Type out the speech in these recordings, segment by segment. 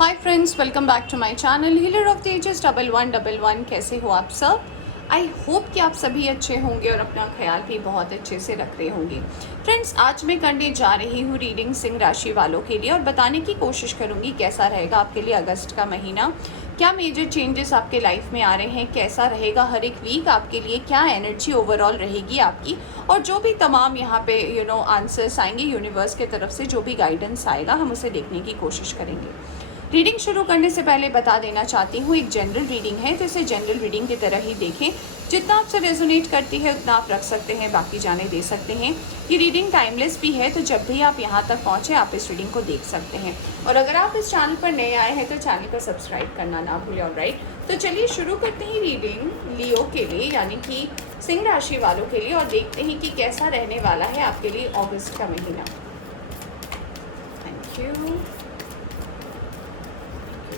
Hi friends, welcome back to my channel healer of the ages 1111। कैसे हो आप सब? आई होप कि आप सभी अच्छे होंगे और अपना ख्याल भी बहुत अच्छे से रख रहे होंगे। फ्रेंड्स, आज मैं करने जा रही हूँ रीडिंग सिंह राशि वालों के लिए और बताने की कोशिश करूँगी कैसा रहेगा आपके लिए अगस्त का महीना। क्या मेजर चेंजेस आपके लाइफ में आ रहे हैं, कैसा रहेगा हर एक वीक आपके लिए, क्या एनर्जी ओवरऑल रहेगी आपकी, और जो भी तमाम यहाँ पे आंसर्स आएंगे यूनिवर्स के तरफ से, जो भी गाइडेंस आएगा हम उसे देखने की कोशिश करेंगे। रीडिंग शुरू करने से पहले बता देना चाहती हूँ, एक जनरल रीडिंग है तो इसे जनरल रीडिंग की तरह ही देखें। जितना आपसे रेजोनेट करती है उतना आप रख सकते हैं, बाकी जाने दे सकते हैं। ये रीडिंग टाइमलेस भी है, तो जब भी आप यहाँ तक पहुँचे आप इस रीडिंग को देख सकते हैं। और अगर आप इस चैनल पर नए आए हैं तो चैनल को सब्सक्राइब करना ना भूलें। ऑलराइट, तो चलिए शुरू करते हैं रीडिंग लियो के लिए, यानी कि सिंह राशि वालों के लिए, और देखते हैं कि कैसा रहने वाला है आपके लिए अगस्त का महीना। Thank you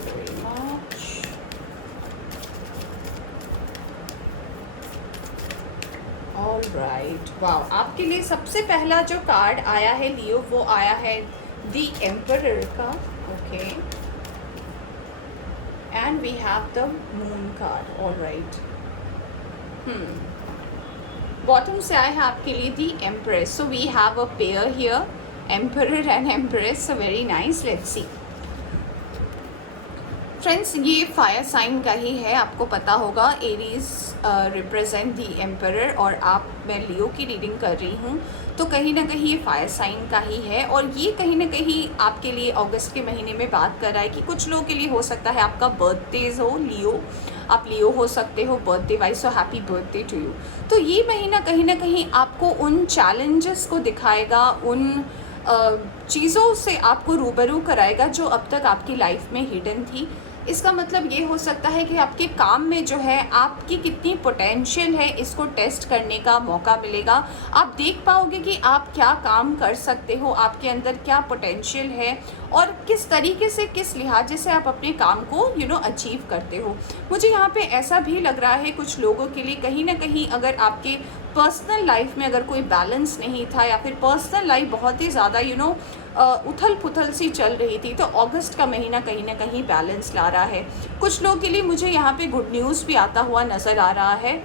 very much. All right. Wow, आपके लिए सबसे पहला जो कार्ड आया है लियो, वो आया है द एम्परर का। Okay, and we have the moon card. All right, bottom से आया है आपके लिए the empress. So we have a pair here, emperor and empress. So very nice, let's see. Friends, ये फायर साइन का ही है, आपको पता होगा। एरीज रिप्रेजेंट दी एम्परर, और मैं लियो की रीडिंग कर रही हूँ, तो कहीं ना कहीं ये फायर साइन का ही है। और ये कहीं ना कहीं आपके लिए अगस्त के महीने में बात कर रहा है कि कुछ लोगों के लिए हो सकता है आपका बर्थडे हो लियो, आप लियो हो सकते हो birthday wise. So happy birthday to you. तो ये महीना कहीं ना कहीं आपको उन चैलेंजेस को दिखाएगा, उन चीज़ों से आपको रूबरू कराएगा जो अब तक आपकी लाइफ में हिडन थी। इसका मतलब ये हो सकता है कि आपके काम में जो है आपकी कितनी पोटेंशियल है, इसको टेस्ट करने का मौका मिलेगा। आप देख पाओगे कि आप क्या काम कर सकते हो, आपके अंदर क्या पोटेंशियल है, और किस तरीके से, किस लिहाजे से आप अपने काम को अचीव करते हो। मुझे यहाँ पे ऐसा भी लग रहा है कुछ लोगों के लिए, कहीं ना कहीं अगर आपके पर्सनल लाइफ में अगर कोई बैलेंस नहीं था, या फिर पर्सनल लाइफ बहुत ही ज़्यादा उथल पुथल सी चल रही थी, तो अगस्त का महीना कहीं ना कहीं बैलेंस ला रहा है। कुछ लोगों के लिए मुझे यहाँ पे गुड न्यूज़ भी आता हुआ नज़र आ रहा है।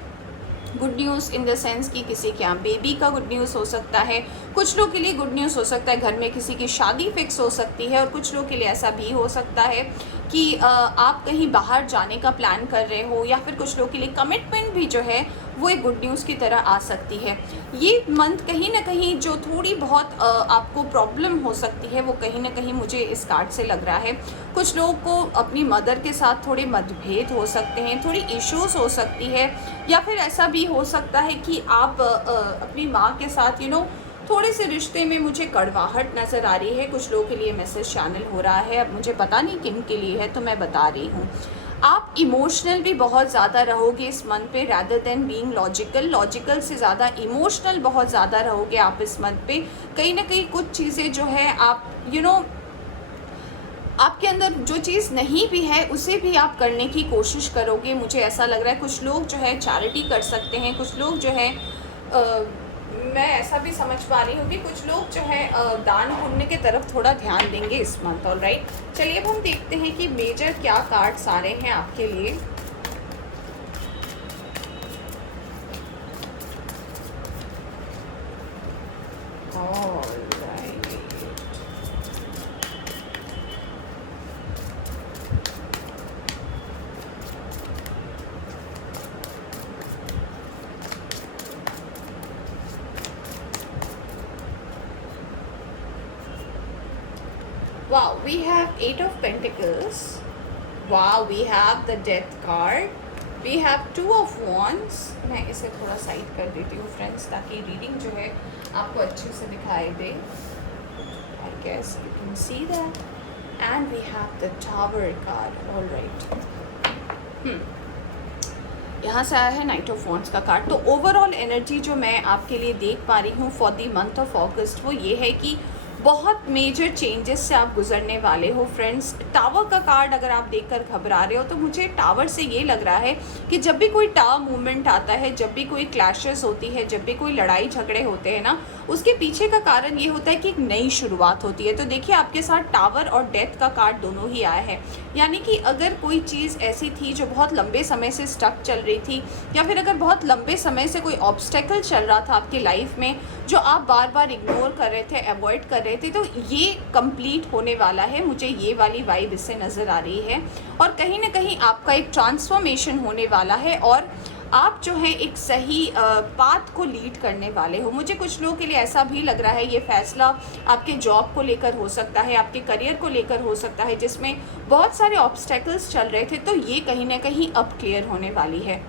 Good news in the sense कि किसी के यहाँ बेबी का गुड न्यूज़ हो सकता है। कुछ लोग के लिए गुड न्यूज़ हो सकता है घर में किसी की शादी फिक्स हो सकती है। और कुछ लोग के लिए ऐसा भी हो सकता है कि आप कहीं बाहर जाने का प्लान कर रहे हो, या फिर कुछ लोग के लिए कमिटमेंट भी जो है वो एक गुड न्यूज़ की तरह आ सकती है। ये मंथ कहीं ना कहीं जो थोड़ी बहुत आपको प्रॉब्लम हो सकती है, वो कहीं ना कहीं मुझे इस कार्ड से लग रहा है। कुछ लोगों को अपनी मदर के साथ थोड़े मतभेद हो सकते हैं, थोड़ी इश्यूज हो सकती है, या फिर ऐसा भी हो सकता है कि आप अपनी माँ के साथ थोड़े से रिश्ते में मुझे कड़वाहट नज़र आ रही है। कुछ लोगों के लिए मैसेज चैनल हो रहा है, अब मुझे पता नहीं किन के लिए है, तो मैं बता रही हूँ। आप इमोशनल भी बहुत ज़्यादा रहोगे इस मंथ पे, रैदर देन बीइंग लॉजिकल से ज़्यादा इमोशनल बहुत ज़्यादा रहोगे आप इस मंथ पे। कहीं ना कहीं कुछ चीज़ें जो है आप आपके अंदर जो चीज़ नहीं भी है उसे भी आप करने की कोशिश करोगे, मुझे ऐसा लग रहा है। कुछ लोग जो है चैरिटी कर सकते हैं, कुछ लोग जो है मैं ऐसा भी समझ पा रही हूँ कि कुछ लोग जो है दान पुण्य की तरफ थोड़ा ध्यान देंगे इस मंथ। ऑल राइट, चलिए अब हम देखते हैं कि मेजर क्या कार्ड्स आ रहे हैं आपके लिए। Wow, we have 8 of Pentacles. Wow, we have the Death card. We have 2 of Wands. मैं इसे थोड़ा साइड कर देती हूँ फ्रेंड्स, ताकि रीडिंग जो है आपको अच्छे से दिखाई दे। I guess you can see that. And we have the Tower card. All right. यहाँ से आया है नाइट ऑफ वॉन्ड्स का कार्ड। तो ओवरऑल एनर्जी जो मैं आपके लिए देख पा रही हूँ फॉर द मंथ ऑफ अगस्त, वो ये है कि बहुत मेजर चेंजेस से आप गुजरने वाले हो फ्रेंड्स। टावर का कार्ड अगर आप देखकर घबरा रहे हो तो मुझे टावर से ये लग रहा है कि जब भी कोई टावर मूवमेंट आता है, जब भी कोई क्लैशेस होती है, जब भी कोई लड़ाई झगड़े होते हैं ना, उसके पीछे का कारण ये होता है कि एक नई शुरुआत होती है। तो देखिए आपके साथ टावर और डेथ का कार्ड दोनों ही आया है, यानी कि अगर कोई चीज़ ऐसी थी जो बहुत लंबे समय से स्टक चल रही थी, या फिर अगर बहुत लंबे समय से कोई ऑब्स्टेकल चल रहा था आपकी लाइफ में जो आप बार बार इग्नोर कर रहे थे, अवॉइड कर रहे थे, तो ये कंप्लीट होने वाला है। मुझे ये वाली वाइब इससे नज़र आ रही है और कहीं ना कहीं आपका एक ट्रांसफॉर्मेशन होने वाला है और आप जो है एक सही पाथ को लीड करने वाले हो। मुझे कुछ लोगों के लिए ऐसा भी लग रहा है ये फैसला आपके जॉब को लेकर हो सकता है, आपके करियर को लेकर हो सकता है, जिसमें बहुत सारे ऑब्स्टेकल्स चल रहे थे, तो ये कहीं ना कहीं अब क्लियर होने वाली है।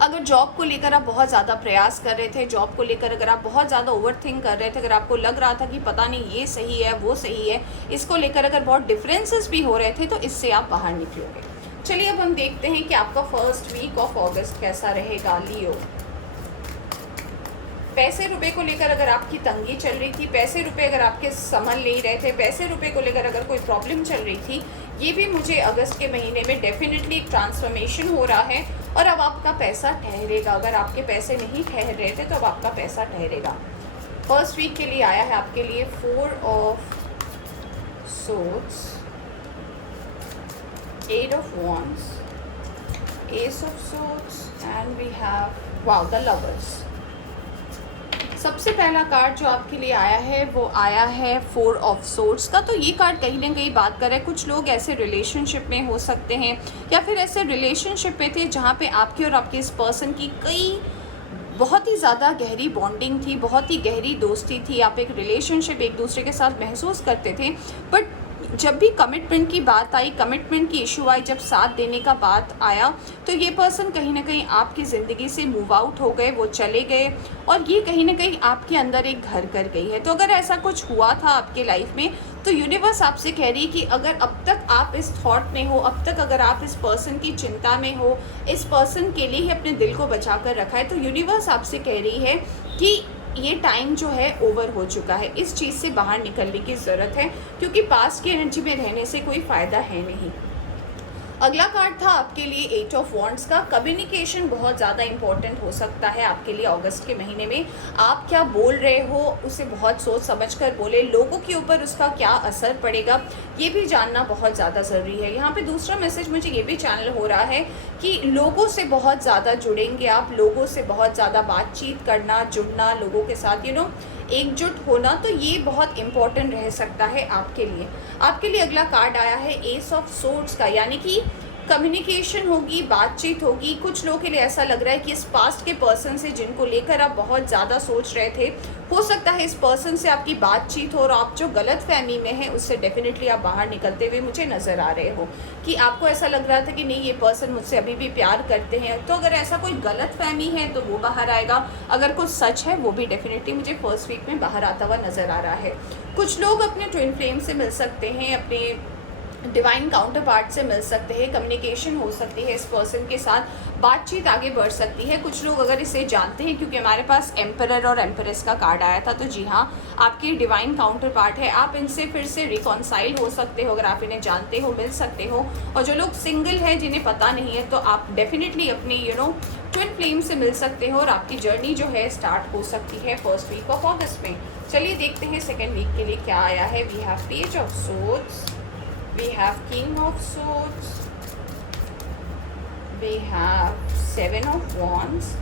अगर जॉब को लेकर आप बहुत ज़्यादा प्रयास कर रहे थे, जॉब को लेकर अगर आप बहुत ज़्यादा ओवरथिंक कर रहे थे, अगर आपको लग रहा था कि पता नहीं ये सही है वो सही है, इसको लेकर अगर बहुत डिफरेंसेस भी हो रहे थे, तो इससे आप बाहर निकलोगे। चलिए अब हम देखते हैं कि आपका फर्स्ट वीक ऑफ अगस्त कैसा रहेगा लियो। पैसे रुपए को लेकर अगर आपकी तंगी चल रही थी, पैसे रुपए अगर आपके संभल नहीं रहे थे, पैसे रुपए को लेकर अगर कोई प्रॉब्लम चल रही थी, ये भी मुझे अगस्त के महीने में डेफिनेटली एक ट्रांसफॉर्मेशन हो रहा है और अब आपका पैसा ठहरेगा। अगर आपके पैसे नहीं ठहर रहे थे तो अब आपका पैसा ठहरेगा। फर्स्ट वीक के लिए आया है आपके लिए 4 of swords, 8 of wands, Ace of Swords and we have wow the Lovers। सबसे पहला कार्ड जो आपके लिए आया है वो आया है 4 ऑफ सोर्ड्स का। तो ये कार्ड कहीं ना कहीं बात कर रहा है कुछ लोग ऐसे रिलेशनशिप में हो सकते हैं या फिर ऐसे रिलेशनशिप में थे जहाँ पे आपकी और आपके इस पर्सन की कई बहुत ही ज़्यादा गहरी बॉन्डिंग थी, बहुत ही गहरी दोस्ती थी, आप एक रिलेशनशिप एक दूसरे के साथ महसूस करते थे। बट जब भी कमिटमेंट की बात आई, कमिटमेंट की इशू आई, जब साथ देने का बात आया, तो ये पर्सन कहीं ना कहीं आपकी ज़िंदगी से मूव आउट हो गए, वो चले गए और ये कहीं ना कहीं आपके अंदर एक घर कर गई है। तो अगर ऐसा कुछ हुआ था आपके लाइफ में तो यूनिवर्स आपसे कह रही है कि अगर अब तक आप इस थॉट में हो, अब तक अगर आप इस पर्सन की चिंता में हो, इस पर्सन के लिए ही अपने दिल को बचा कर रखा है, तो यूनिवर्स आपसे कह रही है कि ये टाइम जो है ओवर हो चुका है, इस चीज़ से बाहर निकलने की ज़रूरत है क्योंकि पास्ट की एनर्जी में रहने से कोई फ़ायदा है नहीं। अगला कार्ड था आपके लिए 8 ऑफ वॉन्ड्स का। कम्युनिकेशन बहुत ज़्यादा इंपॉर्टेंट हो सकता है आपके लिए अगस्त के महीने में। आप क्या बोल रहे हो उसे बहुत सोच समझ कर बोले, लोगों के ऊपर उसका क्या असर पड़ेगा ये भी जानना बहुत ज़्यादा ज़रूरी है। यहाँ पे दूसरा मैसेज मुझे ये भी चैनल हो रहा है कि लोगों से बहुत ज़्यादा जुड़ेंगे आप, लोगों से बहुत ज़्यादा बातचीत करना, जुड़ना, लोगों के साथ एकजुट होना, तो ये बहुत इम्पॉर्टेंट रह सकता है आपके लिए। आपके लिए अगला कार्ड आया है एस ऑफ सोर्ड्स का, यानी कि कम्युनिकेशन होगी, बातचीत होगी। कुछ लोगों के लिए ऐसा लग रहा है कि इस पास्ट के पर्सन से जिनको लेकर आप बहुत ज़्यादा सोच रहे थे, हो सकता है इस पर्सन से आपकी बातचीत हो और आप जो गलत फहमी में है उससे डेफिनेटली आप बाहर निकलते हुए मुझे नज़र आ रहे हो कि आपको ऐसा लग रहा था कि नहीं ये पर्सन मुझसे अभी भी प्यार करते हैं। तो अगर ऐसा कोई गलत फहमी है तो वो बाहर आएगा, अगर कुछ सच है वो भी डेफिनेटली मुझे फर्स्ट वीक में बाहर आता हुआ नज़र आ रहा है। कुछ लोग अपने ट्विन फ्लेम से मिल सकते हैं, अपने डिवाइन काउंटर पार्ट से मिल सकते हैं, कम्युनिकेशन हो सकती है, इस पर्सन के साथ बातचीत आगे बढ़ सकती है। कुछ लोग अगर इसे जानते हैं, क्योंकि हमारे पास एम्परर और एम्परेस का कार्ड आया था, तो जी हाँ आपकी डिवाइन काउंटर पार्ट है, आप इनसे फिर से रिकॉन्साइल हो सकते हो अगर आप इन्हें जानते हो, मिल सकते हो। और जो लोग सिंगल हैं जिन्हें पता नहीं है, तो आप डेफिनेटली अपने ट्विन फ्लेम से मिल सकते हो और आपकी जर्नी जो है स्टार्ट हो सकती है फर्स्ट वीक ऑफ अगस्त में। चलिए देखते हैं सेकेंड वीक के लिए क्या आया है। We have page of swords, we have King of Swords, we have 7 of Wands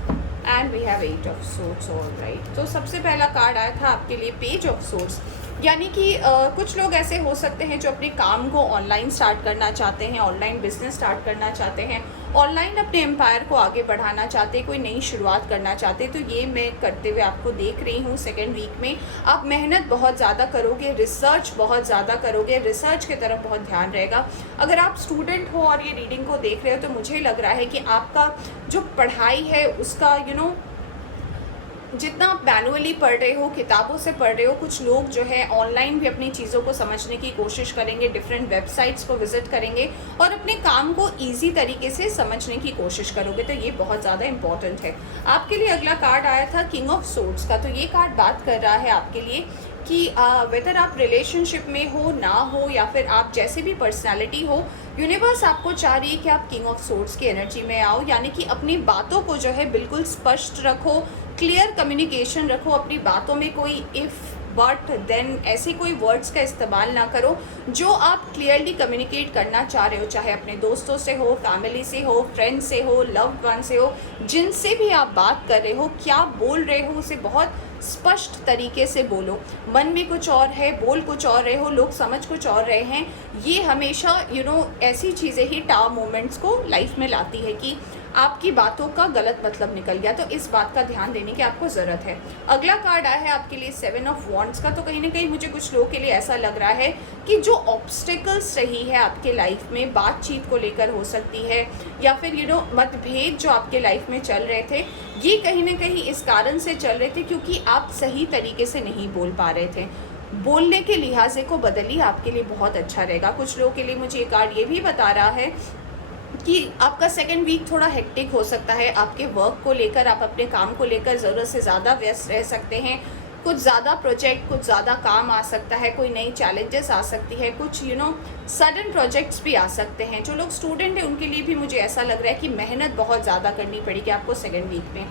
and we have 8 of Swords। all right, तो सबसे पहला कार्ड आया था आपके लिए पेज ऑफ सोर्ड्स, यानी कि कुछ लोग ऐसे हो सकते हैं जो अपने काम को ऑनलाइन स्टार्ट करना चाहते हैं, ऑनलाइन बिजनेस स्टार्ट करना चाहते हैं, ऑनलाइन अपने एम्पायर को आगे बढ़ाना चाहते हैं, कोई नई शुरुआत करना चाहते हैं। तो ये मैं करते हुए आपको देख रही हूँ सेकेंड वीक में। आप मेहनत बहुत ज़्यादा करोगे, रिसर्च बहुत ज़्यादा करोगे, रिसर्च की तरफ बहुत ध्यान रहेगा। अगर आप स्टूडेंट हो और ये रीडिंग को देख रहे हो तो मुझे लग रहा है कि आपका जो पढ़ाई है उसका जितना आप मैनुअली पढ़ रहे हो, किताबों से पढ़ रहे हो, कुछ लोग जो है ऑनलाइन भी अपनी चीज़ों को समझने की कोशिश करेंगे, डिफरेंट वेबसाइट्स को विजिट करेंगे और अपने काम को इजी तरीके से समझने की कोशिश करोगे। तो ये बहुत ज़्यादा इंपॉर्टेंट है। आपके लिए अगला कार्ड आया था किंग ऑफ सोर्ड्स का। तो ये कार्ड बात कर रहा है आपके लिए कि वेदर आप रिलेशनशिप में हो ना हो या फिर आप जैसे भी पर्सनालिटी हो, यूनिवर्स आपको चाह रही है कि आप किंग ऑफ सोर्ड्स की एनर्जी में आओ, यानी कि अपनी बातों को जो है बिल्कुल स्पष्ट रखो, क्लियर कम्युनिकेशन रखो, अपनी बातों में कोई इफ़ बट देन ऐसे कोई वर्ड्स का इस्तेमाल ना करो। जो आप क्लियरली कम्युनिकेट करना चाह रहे हो, चाहे अपने दोस्तों से हो, फैमिली से हो, फ्रेंड से हो, लव्ड वन से हो, जिनसे भी आप बात कर रहे हो, क्या बोल रहे हो उसे बहुत स्पष्ट तरीके से बोलो। मन में कुछ और है, बोल कुछ और रहे हो, लोग समझ कुछ और रहे हैं। ये हमेशा ऐसी चीज़ें ही टाव मोमेंट्स को लाइफ में लाती है कि आपकी बातों का गलत मतलब निकल गया, तो इस बात का ध्यान देने की आपको ज़रूरत है। अगला कार्ड आया है आपके लिए 7 ऑफ वॉन्ड्स का। तो कहीं ना कहीं मुझे कुछ लोगों के लिए ऐसा लग रहा है कि जो ऑब्स्टिकल्स रही है आपके लाइफ में, बातचीत को लेकर हो सकती है, या फिर मतभेद जो आपके लाइफ में चल रहे थे, ये कहीं ना कहीं इस कारण से चल रहे थे क्योंकि आप सही तरीके से नहीं बोल पा रहे थे। बोलने के लिहाजे को बदलिए, आपके लिए बहुत अच्छा रहेगा। कुछ लोगों के लिए मुझे ये कार्ड ये भी बता रहा है कि आपका सेकंड वीक थोड़ा हेक्टिक हो सकता है। आपके वर्क को लेकर, आप अपने काम को लेकर ज़रूरत से ज़्यादा व्यस्त रह सकते हैं। कुछ ज़्यादा प्रोजेक्ट, कुछ ज़्यादा काम आ सकता है, कोई नई चैलेंजेस आ सकती है, कुछ सडन प्रोजेक्ट्स भी आ सकते हैं। जो लोग स्टूडेंट हैं उनके लिए भी मुझे ऐसा लग रहा है कि मेहनत बहुत ज़्यादा करनी पड़ेगी आपको सेकंड वीक में।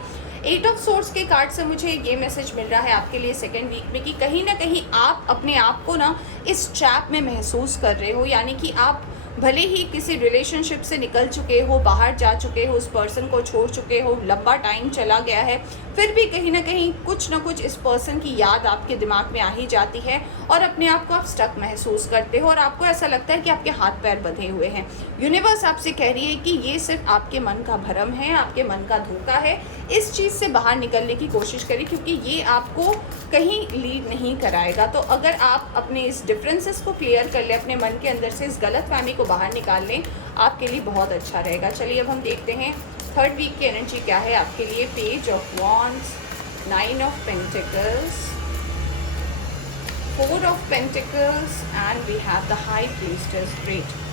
8 ऑफ सोर्ड्स के कार्ड से मुझे ये मैसेज मिल रहा है आपके लिए सेकंड वीक में कि कहीं ना कहीं आप अपने आप को इस ट्रैप में महसूस कर रहे हो, यानी कि आप भले ही किसी रिलेशनशिप से निकल चुके हो, बाहर जा चुके हो, उस पर्सन को छोड़ चुके हो, लंबा टाइम चला गया है, फिर भी कहीं ना कहीं कुछ ना कुछ इस पर्सन की याद आपके दिमाग में आ ही जाती है और अपने आप को आप स्टक महसूस करते हो और आपको ऐसा लगता है कि आपके हाथ पैर बंधे हुए हैं। यूनिवर्स आपसे कह रही है कि ये सिर्फ आपके मन का भ्रम है, आपके मन का धोखा है। इस चीज़ से बाहर निकलने की कोशिश करिए क्योंकि ये आपको कहीं लीड नहीं कराएगा। तो अगर आप अपने इस डिफरेंसेस को क्लियर कर लें, अपने मन के अंदर से इस गलतफहमी को बाहर निकाल लें, आपके लिए बहुत अच्छा रहेगा। चलिए अब हम देखते हैं थर्ड वीक की एनर्जी क्या है आपके लिए। Page of wands, 9 of pentacles, 4 of pentacles and we have the high priestess. Great.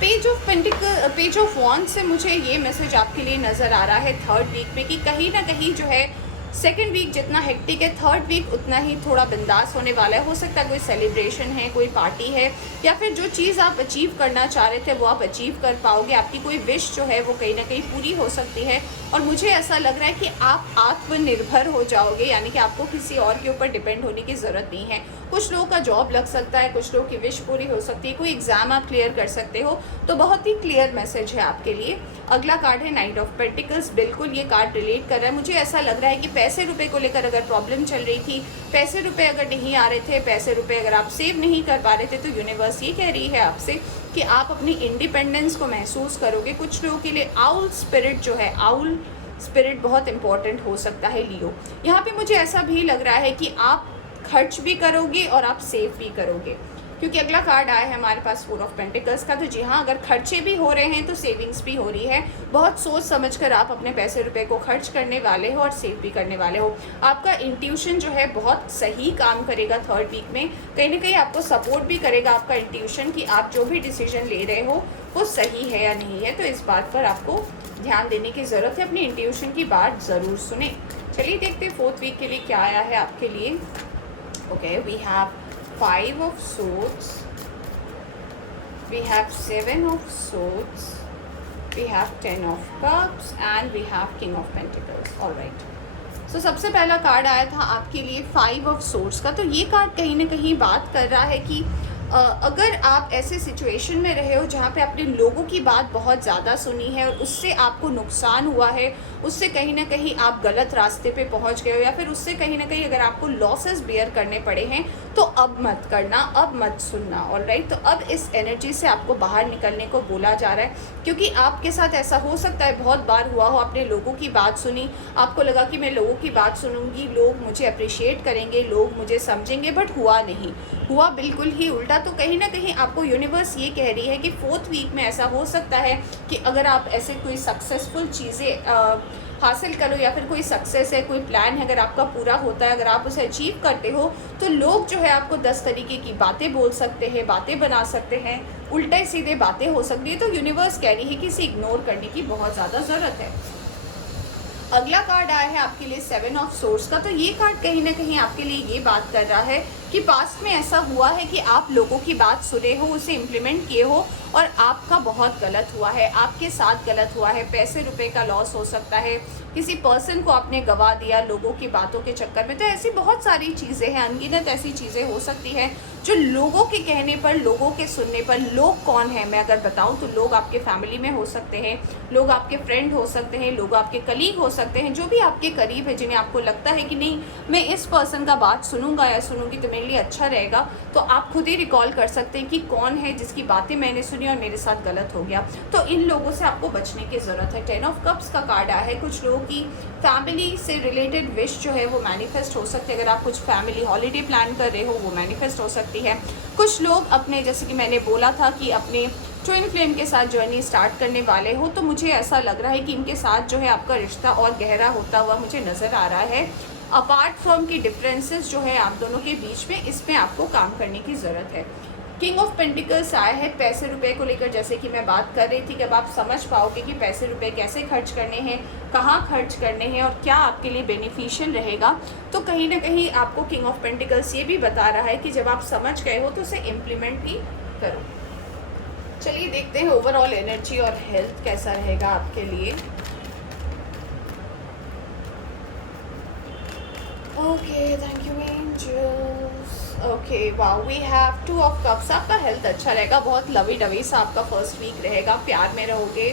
Page of wands से मुझे ये मैसेज आपके लिए नज़र आ रहा है थर्ड वीक में कि कहीं ना कहीं जो है सेकेंड वीक जितना हेक्टिक है, थर्ड वीक उतना ही थोड़ा बिंदास होने वाला है। हो सकता है कोई सेलिब्रेशन है, कोई पार्टी है, या फिर जो चीज़ आप अचीव करना चाह रहे थे वो आप अचीव कर पाओगे। आपकी कोई विश जो है वो कहीं ना कहीं पूरी हो सकती है और मुझे ऐसा लग रहा है कि आप आत्मनिर्भर हो जाओगे, यानी कि आपको किसी और के ऊपर डिपेंड होने की ज़रूरत नहीं है। कुछ लोगों का जॉब लग सकता है, कुछ लोगों की विश पूरी हो सकती है, कोई एग्ज़ाम आप क्लियर कर सकते हो। तो बहुत ही क्लियर मैसेज है आपके लिए। अगला कार्ड है 9 ऑफ पेंटिकल्स। बिल्कुल ये कार्ड रिलेट कर रहा है। मुझे ऐसा लग रहा है कि पैसे रुपए को लेकर अगर प्रॉब्लम चल रही थी, पैसे रुपए अगर नहीं आ रहे थे, पैसे रुपए अगर आप सेव नहीं कर पा रहे थे, तो यूनिवर्स ये कह रही है आपसे कि आप अपनी इंडिपेंडेंस को महसूस करोगे। कुछ लोगों के लिए आउल स्पिरिट जो है, आउल स्पिरिट बहुत इंपॉर्टेंट हो सकता है लियो। यहाँ पे मुझे ऐसा भी लग रहा है कि आप खर्च भी करोगे और आप सेव भी करोगे, क्योंकि अगला कार्ड आया है हमारे पास 4 ऑफ पेंटिकल्स का। तो जी हाँ, अगर खर्चे भी हो रहे हैं तो सेविंग्स भी हो रही है। बहुत सोच समझकर आप अपने पैसे रुपए को खर्च करने वाले हो और सेव भी करने वाले हो। आपका इंट्यूशन जो है बहुत सही काम करेगा थर्ड वीक में। कहीं ना कहीं आपको सपोर्ट भी करेगा आपका इंट्यूशन कि आप जो भी डिसीजन ले रहे हो वो सही है या नहीं है। तो इस बात पर आपको ध्यान देने की ज़रूरत है, अपनी इंट्यूशन की बात ज़रूर सुने। चलिए देखते हैं फोर्थ वीक के लिए क्या आया है आपके लिए। Okay, we have 5 of swords, we have 7 of swords, we have 10 of cups and we have king of pentacles. All right. So सबसे पहला कार्ड आया था आपके लिए 5 of swords का। तो ये कार्ड कहीं ना कहीं बात कर रहा है कि अगर आप ऐसे सिचुएशन में रहे हो जहाँ पे आपने लोगों की बात बहुत ज़्यादा सुनी है और उससे आपको नुकसान हुआ है, उससे कहीं ना कहीं आप गलत रास्ते पे पहुँच गए हो, या फिर उससे कहीं ना कहीं अगर आपको लॉसेस बेयर करने पड़े हैं, तो अब मत करना, अब मत सुनना। ऑलराइट, तो अब इस एनर्जी से आपको बाहर निकलने को बोला जा रहा है, क्योंकि आपके साथ ऐसा हो सकता है बहुत बार हुआ हो, आपने लोगों की बात सुनी, आपको लगा कि मैं लोगों की बात सुनूंगी, लोग मुझे अप्रिशिएट करेंगे, लोग मुझे समझेंगे, बट हुआ नहीं, हुआ बिल्कुल ही उल्टा। तो कहीं ना कहीं आपको यूनिवर्स ये कह रही है कि फोर्थ वीक में ऐसा हो सकता है कि अगर आप ऐसे कोई सक्सेसफुल चीज़ें हासिल करो, या फिर कोई सक्सेस है, कोई प्लान है अगर आपका पूरा होता है, अगर आप उसे अचीव करते हो, तो लोग जो है आपको 10 तरीके की बातें बोल सकते हैं, बातें बना सकते हैं, उल्टे सीधे बातें हो सकती है। तो यूनिवर्स कह रही है कि इसे इग्नोर करने की बहुत ज़्यादा ज़रूरत है। अगला कार्ड आया है आपके लिए 7 ऑफ सोर्ड्स का। तो ये कार्ड कहीं ना कहीं आपके लिए ये बात कर रहा है कि कि पास्ट में ऐसा हुआ है कि आप लोगों की बात सुने हो, उसे इम्प्लीमेंट किए हो और आपका बहुत गलत हुआ है, आपके साथ गलत हुआ है, पैसे रुपए का लॉस हो सकता है, किसी पर्सन को आपने गवा दिया लोगों की बातों के चक्कर में। तो ऐसी बहुत सारी चीज़ें हैं, अनगिनत ऐसी चीज़ें हो सकती हैं जो लोगों के कहने पर, लोगों के सुनने पर। लोग कौन है मैं अगर बताऊं तो लोग आपके फैमिली में हो सकते हैं, लोग आपके फ्रेंड हो सकते हैं, लोग आपके कलीग हो सकते हैं, जो भी आपके करीब है, जिन्हें आपको लगता है कि नहीं मैं इस पर्सन का बात सुनूंगा या सुनूंगी तो मेरे लिए अच्छा रहेगा। तो आप खुद ही रिकॉल कर सकते हैं कि कौन है जिसकी बातें मैंने सुनी और मेरे साथ गलत हो गया। तो इन लोगों से आपको बचने की ज़रूरत है। 10 ऑफ कप्स का कार्ड आया है। कुछ लोगों की फैमिली से रिलेटेड विश जो है वो मैनिफेस्ट हो सकती है। अगर आप कुछ फैमिली हॉलीडे प्लान कर रहे हो वो मैनिफेस्ट हो सकती है। कुछ लोग अपने, जैसे कि मैंने बोला था कि अपने ट्विन फ्लेम के साथ जर्नी स्टार्ट करने वाले हो, तो मुझे ऐसा लग रहा है कि इनके साथ जो है आपका रिश्ता और गहरा होता हुआ मुझे नज़र आ रहा है। अपार्ट फ्रॉम की डिफरेंसेस जो है आप दोनों के बीच में, इसमें आपको काम करने की ज़रूरत है। किंग ऑफ पेंटिकल्स आया है। पैसे रुपए को लेकर जैसे कि मैं बात कर रही थी कि अब आप समझ पाओगे कि पैसे रुपए कैसे खर्च करने हैं, कहाँ खर्च करने हैं और क्या आपके लिए बेनिफिशियल रहेगा। तो कहीं ना कहीं आपको किंग ऑफ पेंटिकल्स ये भी बता रहा है कि जब आप समझ गए हो तो उसे इम्प्लीमेंट भी करो। चलिए देखते हैं ओवरऑल एनर्जी और हेल्थ कैसा रहेगा आपके लिए। Okay, thank you angels. Okay, wow, we have 2 of cups. आपका हेल्थ अच्छा रहेगा, बहुत लवी डवी सा आपका फर्स्ट वीक रहेगा। प्यार में रहोगे,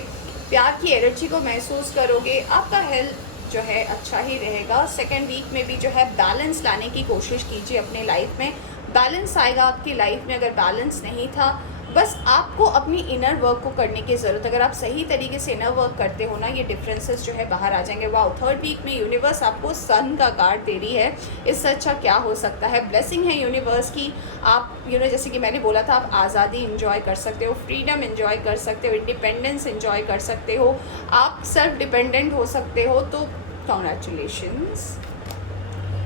प्यार की एनर्जी को महसूस करोगे। आपका हेल्थ जो है अच्छा ही रहेगा। सेकेंड वीक में भी जो है बैलेंस लाने की कोशिश कीजिए अपने लाइफ में। बैलेंस आएगा आपकी लाइफ में। अगर बैलेंस नहीं था, बस आपको अपनी इनर वर्क को करने की ज़रूरत। अगर आप सही तरीके से इनर वर्क करते हो ना, ये डिफरेंसेस जो है बाहर आ जाएंगे। वाओ, थर्ड वीक में यूनिवर्स आपको सन का कार्ड दे रही है। इससे अच्छा क्या हो सकता है। ब्लेसिंग है यूनिवर्स की। आप जैसे कि मैंने बोला था, आप आज़ादी इंजॉय कर सकते हो, फ्रीडम इंजॉय कर सकते हो, इंडिपेंडेंस इंजॉय कर सकते हो, आप सेल्फ डिपेंडेंट हो सकते हो। तो congratulations.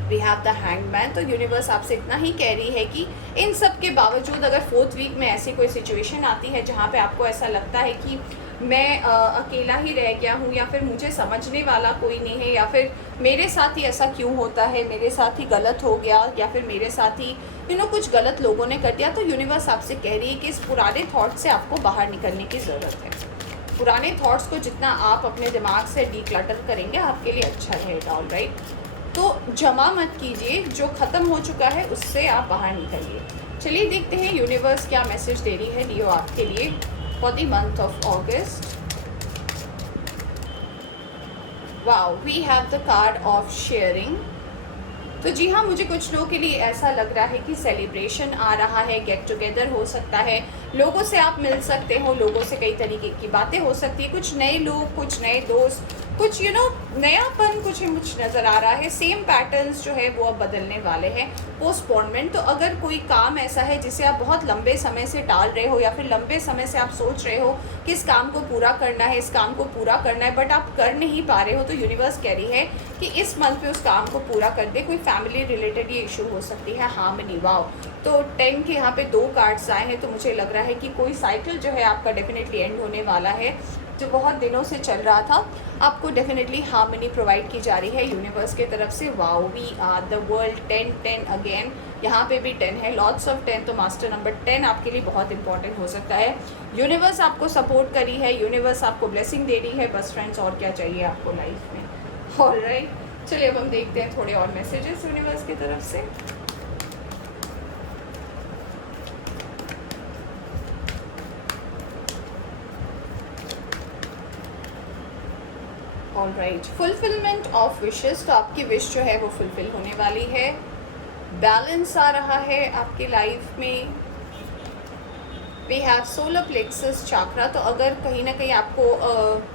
We have the hangman. तो यूनिवर्स आपसे इतना ही कह रही है कि इन सब के बावजूद अगर फोर्थ वीक में ऐसी कोई सिचुएशन आती है जहाँ पे आपको ऐसा लगता है कि मैं अकेला ही रह गया हूँ, या फिर मुझे समझने वाला कोई नहीं है, या फिर मेरे साथ ही ऐसा क्यों होता है, मेरे साथ ही गलत हो गया, या फिर मेरे साथ ही कुछ गलत लोगों ने कर दिया, तो यूनिवर्स आपसे कह रही है कि इस पुराने थॉट से आपको बाहर निकलने की ज़रूरत है। पुराने थॉट्स को जितना आप अपने दिमाग से डिक्लटर करेंगे आपके लिए अच्छा रहेगा। ऑलराइट, तो जमा मत कीजिए, जो ख़त्म हो चुका है उससे आप बाहर निकलिए। चलिए देखते हैं यूनिवर्स क्या मैसेज दे रही है लियो आपके लिए for the month of August. Wow, we have the card of sharing. तो जी हाँ, मुझे कुछ लोगों के लिए ऐसा लग रहा है कि सेलिब्रेशन आ रहा है, गेट टुगेदर हो सकता है, लोगों से आप मिल सकते हो, लोगों से कई तरीके की बातें हो सकती है, कुछ नए लोग, कुछ नए दोस्त, कुछ नयापन कुछ नज़र आ रहा है। सेम पैटर्न्स जो है वो अब बदलने वाले हैं। पोस्टपोनमेंट, तो अगर कोई काम ऐसा है जिसे आप बहुत लंबे समय से टाल रहे हो, या फिर लंबे समय से आप सोच रहे हो कि इस काम को पूरा करना है, इस काम को पूरा करना है, बट आप कर नहीं पा रहे हो, तो यूनिवर्स कह रही है कि इस मंथ में उस काम को पूरा कर दे। कोई फैमिली रिलेटेड ये इशू हो सकती है। हार्मनी, वाओ, तो 10 के यहाँ पे 2 कार्ड्स आए हैं। तो मुझे लग रहा है कि कोई साइकिल जो है आपका डेफिनेटली एंड होने वाला है, जो बहुत दिनों से चल रहा था। आपको डेफिनेटली हार्मनी प्रोवाइड की जा रही है यूनिवर्स की तरफ से। Wow, we are the world. 10 10 again, यहाँ पे भी 10 है, लॉट्स ऑफ 10। तो मास्टर नंबर 10 आपके लिए बहुत इंपॉर्टेंट हो सकता है। यूनिवर्स आपको सपोर्ट करी है, यूनिवर्स आपको ब्लेसिंग दे रही है। बस फ्रेंड्स, और क्या चाहिए आपको लाइफ में। ऑलराइट, चलिए अब हम देखते हैं थोड़े और मैसेजेस यूनिवर्स की तरफ से। Alright, fulfilment of wishes. तो आपकी विश जो है वो फुलफिल होने वाली है। बैलेंस आ रहा है आपकी लाइफ में। We have solar plexus chakra. तो अगर कहीं ना कहीं आपको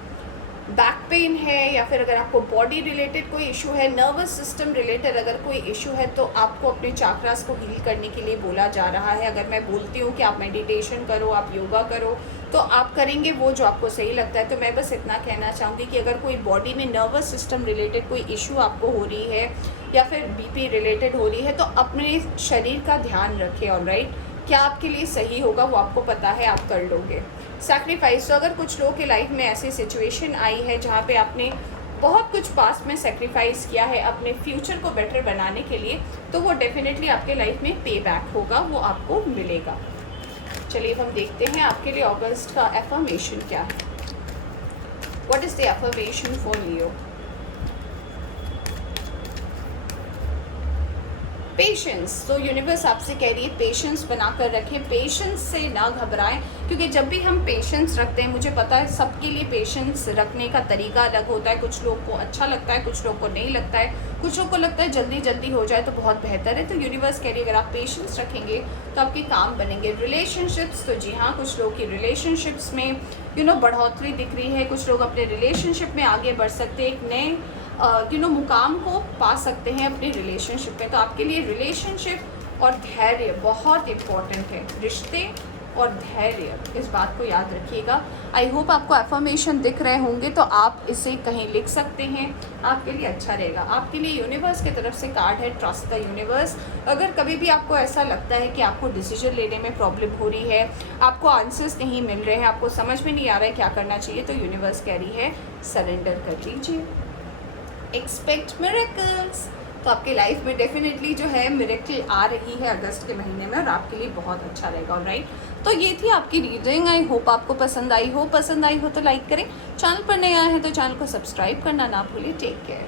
बैक पेन है, या फिर अगर आपको बॉडी रिलेटेड कोई इशू है, नर्वस सिस्टम रिलेटेड अगर कोई इशू है, तो आपको अपने चाक्रास को हील करने के लिए बोला जा रहा है। अगर मैं बोलती हूँ कि आप मेडिटेशन करो, आप योगा करो, तो आप करेंगे वो जो आपको सही लगता है। तो मैं बस इतना कहना चाहूँगी कि अगर कोई बॉडी में नर्वस सिस्टम रिलेटेड कोई इशू आपको हो रही है, या फिर बीपी रिलेटेड हो रही है, तो अपने शरीर का ध्यान रखें। ऑलराइट, क्या आपके लिए सही होगा वो आपको पता है, आप कर लोगे। सैक्रिफाइस, तो अगर कुछ लोगों के लाइफ में ऐसी सिचुएशन आई है जहाँ पे आपने बहुत कुछ पास्ट में सेक्रीफाइस किया है अपने फ्यूचर को बेटर बनाने के लिए, तो वो डेफिनेटली आपके लाइफ में पे बैक होगा, वो आपको मिलेगा। चलिए हम देखते हैं आपके लिए अगस्त का एफर्मेशन क्या है। What is the affirmation for Leo? Patience. तो यूनिवर्स आपसे कह रही है पेशेंस बना कर रखें, पेशेंस से ना घबराएं, क्योंकि जब भी हम पेशेंस रखते हैं, मुझे पता है सबके लिए पेशेंस रखने का तरीका अलग होता है। कुछ लोग को अच्छा लगता है, कुछ लोग को नहीं लगता है, कुछ लोग को लगता है जल्दी जल्दी हो जाए तो बहुत बेहतर है। तो यूनिवर्स कह रही है अगर आप पेशेंस रखेंगे तो आपके काम बनेंगे। रिलेशनशिप्स, तो जी हाँ, कुछ लोग की रिलेशनशिप्स में बढ़ोतरी दिख रही है, कुछ लोग अपने रिलेशनशिप में आगे बढ़ सकते हैं, एक नए मुकाम को पा सकते हैं अपने रिलेशनशिप में। तो आपके लिए रिलेशनशिप और धैर्य बहुत इम्पोर्टेंट है, रिश्ते और धैर्य, इस बात को याद रखिएगा। आई होप आपको एफर्मेशन दिख रहे होंगे, तो आप इसे कहीं लिख सकते हैं, आपके लिए अच्छा रहेगा। आपके लिए यूनिवर्स की तरफ से कार्ड है ट्रस्ट द यूनिवर्स। अगर कभी भी आपको ऐसा लगता है कि आपको डिसीजन लेने में प्रॉब्लम हो रही है, आपको आंसर्स नहीं मिल रहे हैं, आपको समझ में नहीं आ रहा है क्या करना चाहिए, तो यूनिवर्स कह रही है सरेंडर कर लीजिए, एक्सपेक्ट मिरेकल्स। तो आपके लाइफ में डेफिनेटली जो है मिरेकल आ रही है अगस्त के महीने में, और आपके लिए बहुत अच्छा रहेगा। ऑलराइट, तो ये थी आपकी रीडिंग। आई होप आपको पसंद आई हो तो लाइक करें, चैनल पर नए आए हैं तो चैनल को सब्सक्राइब करना ना भूलें। Take care.